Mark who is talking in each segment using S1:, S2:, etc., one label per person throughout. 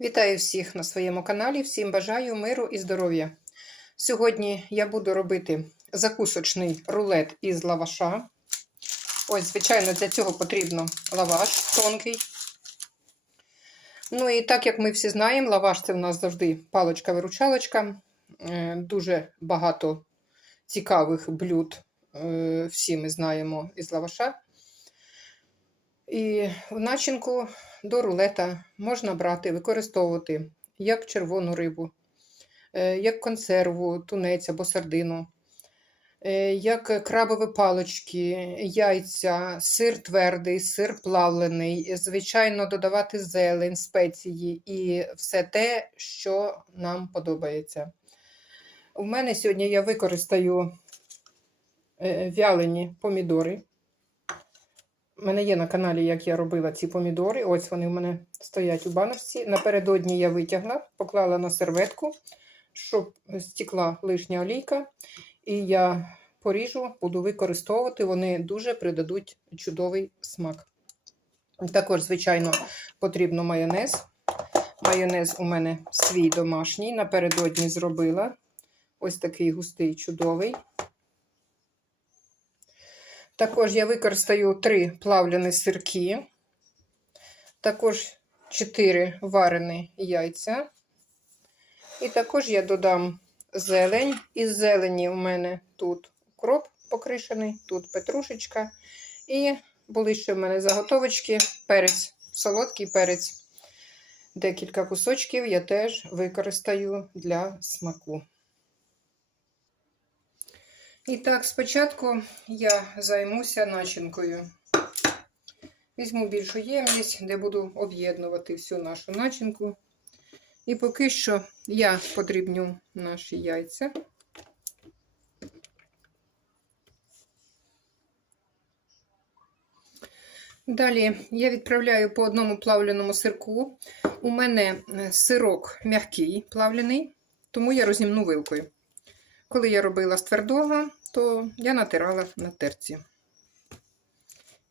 S1: Вітаю всіх на своєму каналі. Всім бажаю миру і здоров'я. Сьогодні я буду робити закусочний рулет із лаваша. Ось, звичайно, для цього потрібно лаваш тонкий. Ну і так як ми всі знаємо, лаваш це в нас завжди палочка-виручалочка. Е, Дуже багато цікавих блюд. е, Всі ми знаємо із лаваша. І в начинку до рулета можна брати, використовувати як червону рибу, е, як консерву, тунець або сардину, е, як крабові палочки, яйця, сир твердий, сир плавлений, звичайно, додавати зелень, спеції і все те, що нам подобається. У мене сьогодні я використаю е, вялені помідори. У мене є на каналі, як я робила ці помідори. Ось вони в мене стоять у баночці. Напередодні я витягла, поклала на серветку, щоб стекла лишня олійка. І я поріжу, буду використовувати, вони дуже придадуть чудовий смак. Також, звичайно, потрібно майонез. Майонез у мене свій домашній. Напередодні зробила. Ось такий густий, чудовий. Також я використаю 3 плавлені сирки, також 4 варені яйця. І також я додам зелень. Із зелені у мене тут укроп покришений, тут петрушечка. І були ще в мене заготовочки, перець, солодкий перець. Декілька кусочків я теж використаю для смаку. І так, спочатку я займуся начинкою. Візьму більшу ємність, де буду об'єднувати всю нашу начинку. І поки що я подрібню наші яйця. Далі я відправляю по одному плавленому сирку. У мене сирок м'який плавлений, тому я розімну вилкою. Коли я робила з твердого, то я натирала на терці.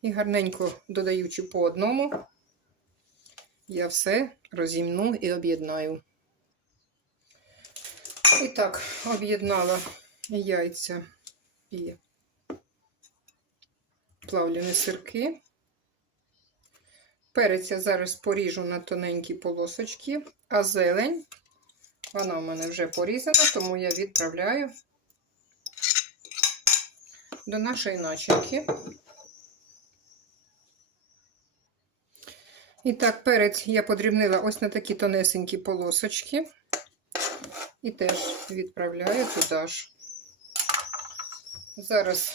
S1: І гарненько додаючи по одному, я все розімну і об'єднаю. І так, об'єднала яйця і плавлені сирки. Перець я зараз поріжу на тоненькі полосочки, а зелень вона у мене вже порізана, тому я відправляю до нашої начинки. І так, перець я подрібнила ось на такі тонесенькі полосочки. І теж відправляю туди ж. Зараз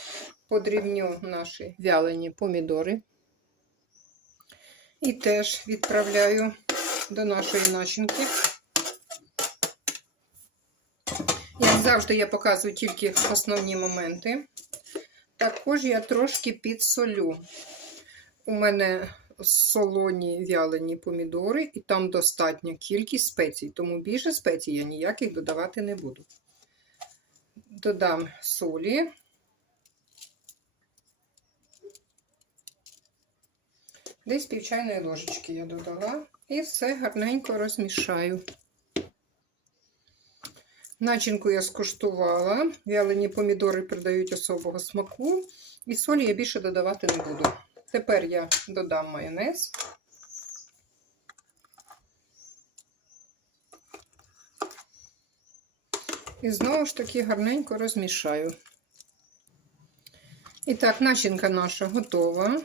S1: подрібню наші вялені помідори. І теж відправляю до нашої начинки. Як завжди, я показую тільки основні моменти. Також я трошки підсолю. У мене солоні вялені помідори, і там достатня кількість спецій, тому більше спецій я ніяких додавати не буду. Додам солі. Десь пів чайної ложечки я додала. І все гарненько розмішаю. Начинку я скуштувала. Вялені помідори придають особого смаку. І солі я більше додавати не буду. Тепер я додам майонез. І знову ж таки гарненько розмішаю. І так, начинка наша готова.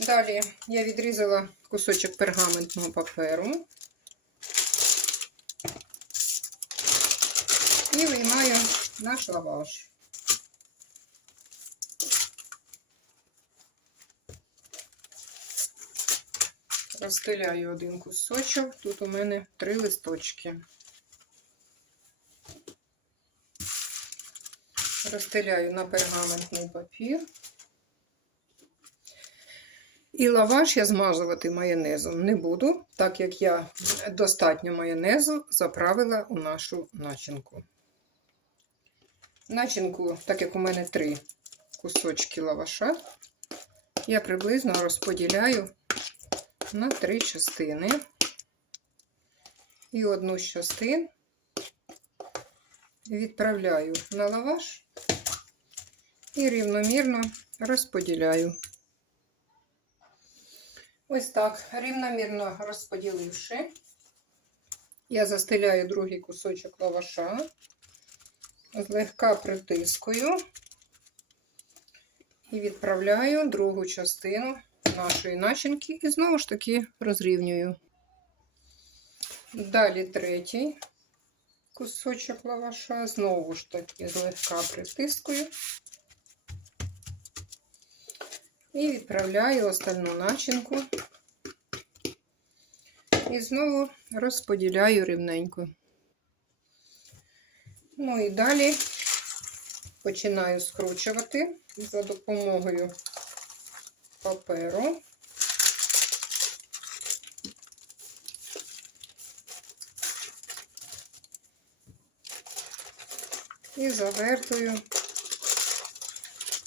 S1: Далі я відрізала кусочок пергаментного паперу. І виймаю наш лаваш. Розстеляю один кусочок, тут у мене три листочки. Розстеляю на пергаментний папір. І лаваш я змазувати майонезом не буду, так як я достатньо майонезу заправила у нашу начинку. Начинку, так як у мене три кусочки лаваша, я приблизно розподіляю на три частини. І одну з частин відправляю на лаваш і рівномірно розподіляю. Ось так, рівномірно розподіливши, я застеляю другий кусочок лаваша, злегка притискую і відправляю другу частину нашої начинки і знову ж таки розрівнюю. Далі третій кусочок лаваша, знову ж таки злегка притискую і відправляю остальну начинку. І знову розподіляю рівненько. Ну і далі починаю скручувати за допомогою паперу. І завертую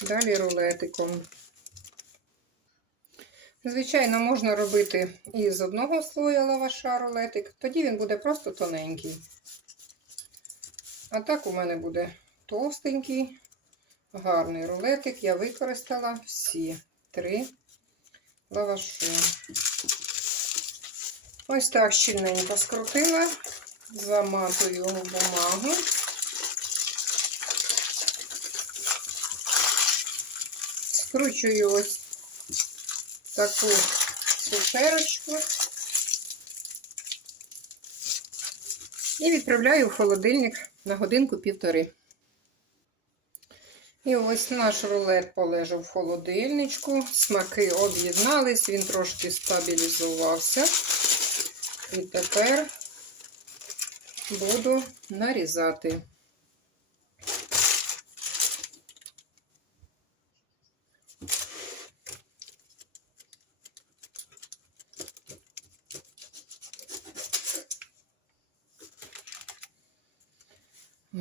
S1: далі рулетиком. Звичайно, можна робити і з одного слоя лаваша рулетик, тоді він буде просто тоненький. А так у мене буде товстенький, гарний рулетик. Я використала всі три лаваші. Ось так щільненько скрутила, заматую бумагу. Скручую ось таку цукерочку і відправляю в холодильник на годинку-півтори. І ось наш рулет полежав в холодильничку, смаки об'єднались, він трошки стабілізувався. І тепер буду нарізати.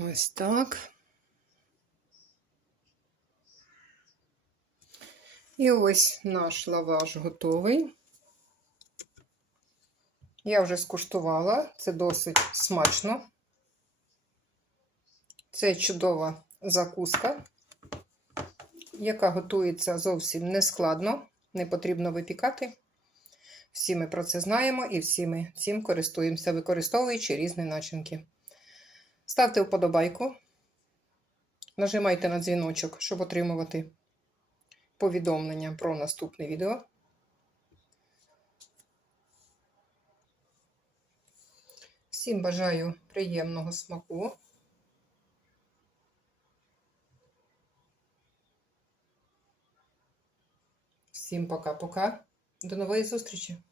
S1: Ось так. І ось наш лаваш готовий. Я вже скуштувала, це досить смачно. Це чудова закуска, яка готується зовсім нескладно, не потрібно випікати. Всі ми про це знаємо і всі ми цим користуємося, використовуючи різні начинки. Ставте вподобайку, нажимайте на дзвіночок, щоб отримувати повідомлення про наступне відео. Всім бажаю приємного смаку. Всім пока-пока. До нової зустрічі!